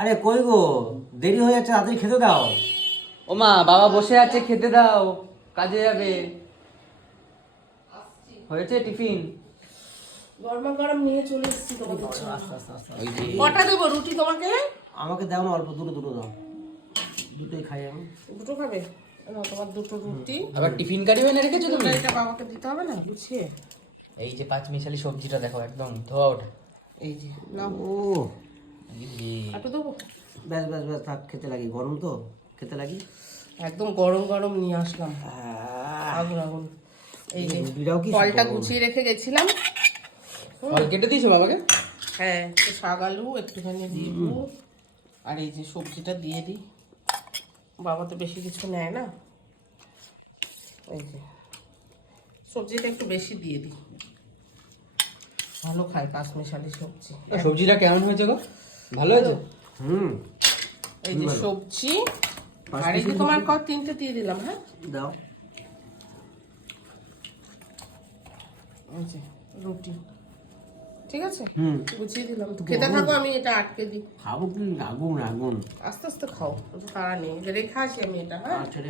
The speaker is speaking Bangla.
আরে কই গো? দেরি হয়ে যাচ্ছে তাড়াতাড়ি খেতে দাও। ও মা বাবা বসে আছে খেতে দাও। কাজে যাবে। হয়েছে টিফিন? গরমা গরম নিয়ে চলে এসেছি তোমাদের জন্য। কটা দেবো? রুটি তোমাকে? আমাকে দাও না অল্প দুটো দুটো দাও। দুটোই খাই আমি। দুটো খাবে? তোমার দুটো রুটি। আবার টিফিন কারি এনে রেখেছো তুমি? এটা বাবাকে দিতে হবে না গুছিয়ে? এই যে পাঁচ মিশালি সবজিটা দেখো একদম ধোয়া ওঠা। এই যে নাও। ও একটু দেবো। ব্যাস ব্যাস ব্যাস থাক খেতে লাগি। গরম তো? খেতে লাগি? একদম গরম গরম নিয়ে আসলাম। আগুন আগুন। এই যে ফলটা গুছিয়ে রেখে গেছিলাম। ফল কেটে দিয়েছ বাবাকে? হ্যাঁ একটু শাক আলু একটুখানি লেবু আর এই যে সবজিটা দিয়ে দিই। বাবা তো বেশি কিছু নেয় না। এই যে সবজিটা একটু বেশি দিয়ে দিই। ভালো খায় পাঁচমিশালি সবজি। সবজিটা কেমন হয়েছে গো? ভালো হয়েছে? হুম। এই যে সবজি আর এই যে তোমার কত তিনটে দিয়ে দিলাম হ্যাঁ? দাও। এই যে রুটি। ঠিক আছে? হুম। গুছিয়ে দিলাম। খেতে থাকো আমি এটা আটকে দিই খাব কি? আগুন আগুন আস্তে আস্তে খাও তাড়া নেই। রেখে আসি আমি এটা হ্যাঁ? আচ্ছা